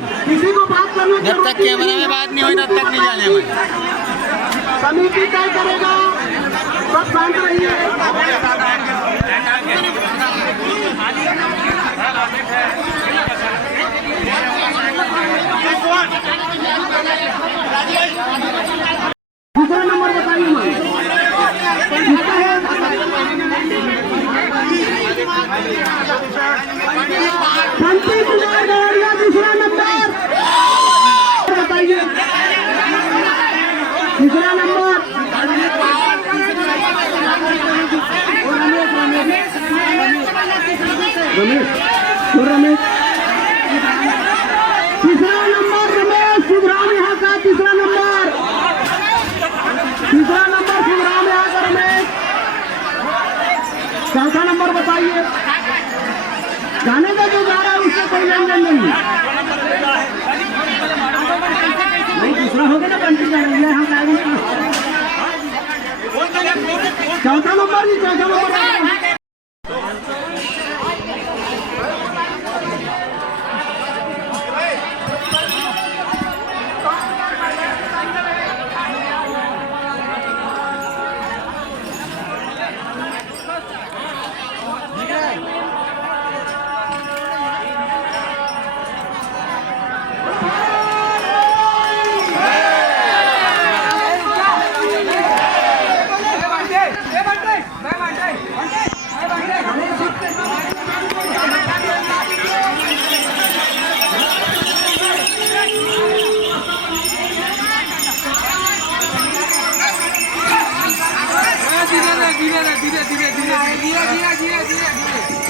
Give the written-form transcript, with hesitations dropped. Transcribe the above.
मैडम, किसी को बात करने जब तक कैमरा में बात नहीं हुई तब तक नहीं जाने मैं। समिति तय करेगा, सब शांत रहिए। दूसरा नंबर बताइए मैम, किसका है? शांति कुमार गौड़िया दूसरा नंबर बताइए, तीसरा नंबर रमेश, तीसरा नंबर रमेश शिवराम यहाँ का तीसरा नंबर शिवराम यहाँ का रमेश। चौथा नंबर बताइए, गाने का जो जा रहा है उससे कोई लेन देन नहीं, दूसरा हो गया ना कंट्री का यहाँ का। चौथा नंबर जी, चौथा नंबर धीरे धीरे धीरे धीरे धीरे धीरे धीरे धीरे धीरे